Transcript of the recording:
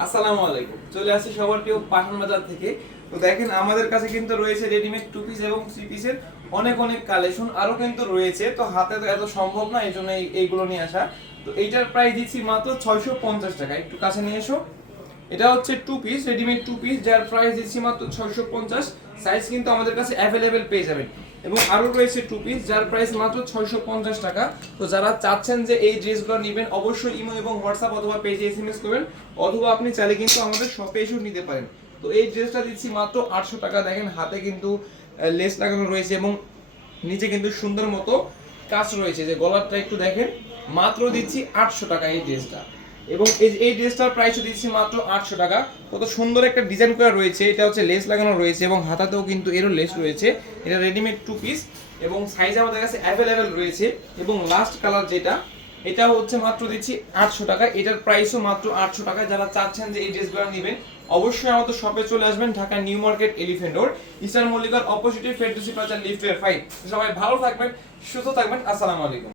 আসসালামু আলাইকুম, চলে আসছি সবার প্রিয় পাঠান বাজার থেকে। তো দেখেন আমাদের কাছে কিন্তু রয়েছে রেডিমেড টু পিস এবং থ্রি পিসের অনেক অনেক কালেকশন আরো কিন্তু রয়েছে। তো হাতে তো এত সম্ভব না, এই জন্য এইগুলো নিয়ে আসা। তো এইটার প্রাইস দিচ্ছি মাত্র 650 টাকা। একটু কাছে নিয়ে এসো। এটা হচ্ছে two piece, readymade two piece, যার প্রাইস দিচ্ছি মাত্র 650। সাইজ কিন্তু আমাদের কাছে অ্যাভেলেবেল পেয়ে যাবেন। এবং আরো রয়েছে টু পিস, যার প্রাইস মাত্র 650 টাকা। তো যারা চাচ্ছেন যে এই ড্রেসগুলো নেবেন, অবশ্যই ইমো এবং হোয়াটসঅ্যাপ অথবা পেজে এসএমএস করবেন, অথবা আপনি চাইলে কিন্তু আমাদের শপে এসেও নিতে পারেন। তো এই ড্রেসটা দিচ্ছি মাত্র 800 টাকা। দেখেন হাতে কিন্তু লেস লাগানো রয়েছে এবং নিচে কিন্তু সুন্দর মতো কাজ রয়েছে, যে গলারটা একটু দেখেন। মাত্র দিচ্ছি 800 টাকা এই ড্রেসটা। এবং এই ড্রেসটার প্রাইসও দিচ্ছি মাত্র 800 টাকা। কত সুন্দর একটা ডিজাইন করা রয়েছে, এটা হচ্ছে লেস লাগানো রয়েছে এবং হাতাতেও কিন্তু এরও লেস রয়েছে। এটা রেডিমেড টু পিস এবং সাইজ আমাদের কাছে অ্যাভেলেবেল রয়েছে। এবং লাস্ট কালার যেটা, এটা হচ্ছে মাত্র দিচ্ছি 800 টাকা। এটার প্রাইসও মাত্র 800 টাকা। যারা চাচ্ছেন যে এই ড্রেসগুলো নেবেন, অবশ্যই আমাদের শপে চলে আসবেন, Dhaka new market elephant road, eastern মল্লিকার অপোজিটে ফেরদৌসি প্লাজা লিফটের 5। সবাই ভালো থাকবেন, সুস্থ থাকবেন। আসসালামু আলাইকুম।